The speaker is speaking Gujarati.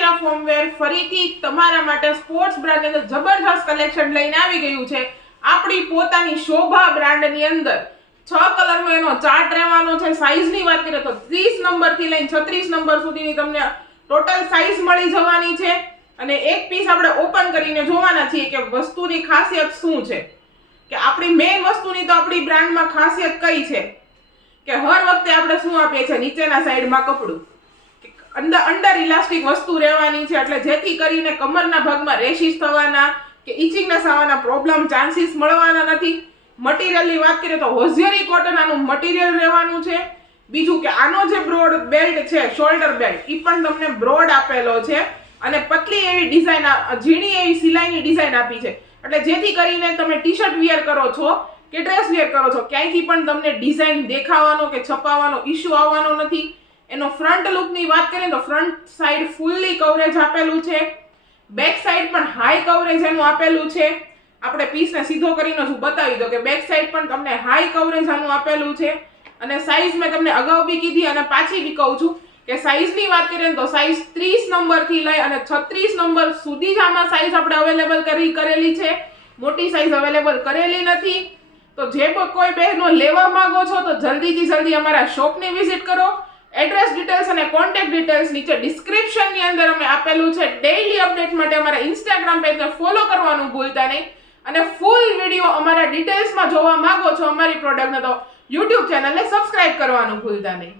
મીરા ફોર્મવેર ફરીથી તમારા માટે સ્પોર્ટ્સ બ્રાન્ડ અંદર જબરજસ્ત કલેક્શન લઈને આવી ગયું છે. આપણી પોતાની શોભા બ્રાન્ડની અંદર 6 કલરનો એનો ચાર્ટ રહેવાનો છે. સાઈઝની વાત કરીએ તો 30 નંબરથી લઈને 36 નંબર સુધીની તમને ટોટલ સાઈઝ મળી જવાની છે. અને એક પીસ આપણે ઓપન કરીને જોવાના છીએ કે વસ્તુની ખાસિયત શું છે, કે આપણી મેઇન વસ્તુની તો આપણી બ્રાન્ડમાં ખાસિયત કઈ છે કે હર વખતે આપણે શું આપીએ છીએ, નીચેના સાઈડમાં કપડું, અંડર ઇલાસ્ટિક વસ્તુ રહેવાની છે, એટલે જેથી કરીને કમરના ભાગમાં રેશિસ થવાના કે ઇચિંગના થવાના પ્રોબ્લેમ ચાન્સીસ મળવાના નથી. મટીરિયલની વાત કરીએ તો હોઝિયરી કોટન આનું મટીરિયલ રહેવાનું છે. બીજું કે આનો જે બ્રોડ બેલ્ટ છે, શોલ્ડર બેલ્ટ, એ પણ તમને બ્રોડ આપેલો છે અને પતલી એવી ડિઝાઇન, ઝીણી એવી સિલાઈની ડિઝાઇન આપી છે, એટલે જેથી કરીને તમે ટી શર્ટ વિયર કરો છો કે ડ્રેસ વિયર કરો છો, ક્યાંયથી પણ તમને ડિઝાઇન દેખાવાનો કે છપાવવાનો ઇશ્યુ આવવાનો નથી. એનો ફ્રન્ટ લુકની વાત કરીએ તો ફ્રન્ટ સાઈડ ફૂલ્લી કવરેજ આપેલું છે, બેક સાઈડ પણ હાઈ કવરેજ એનું આપેલું છે. આપણે પીસને સીધો કરીને હું બતાવી દો કે બેક સાઈડ પણ તમને હાઈ કવરેજ આનું આપેલું છે. અને સાઈઝ મેં તમને અગાઉ બી કીધી અને પાછી બી કહું છું કે સાઈઝની વાત કરીએ તો સાઈઝ 30 નંબરથી લઈ અને 36 નંબર સુધી જ આમાં સાઈઝ આપણે અવેલેબલ કરેલી છે. મોટી સાઈઝ અવેલેબલ કરેલી નથી. તો જે કોઈ બહેનો લેવા માંગો છો તો જલ્દીથી જલ્દી અમારા શોપની વિઝિટ કરો. એડ્રેસ ડિટેલ્સ અને કોન્ટેક્ટ ડિટેલ્સ નીચે ડિસ્ક્રિપ્શનની અંદર અમે આપેલું છે. ડેઈલી અપડેટ માટે અમારા ઇન્સ્ટાગ્રામ પેજને ફોલો કરવાનું ભૂલતા નહીં. અને ફૂલ વિડીયો અમારા ડિટેલ્સમાં જોવા માંગો છો અમારી પ્રોડક્ટને તો યુટ્યુબ ચેનલને સબસ્ક્રાઇબ કરવાનું ભૂલતા નહીં.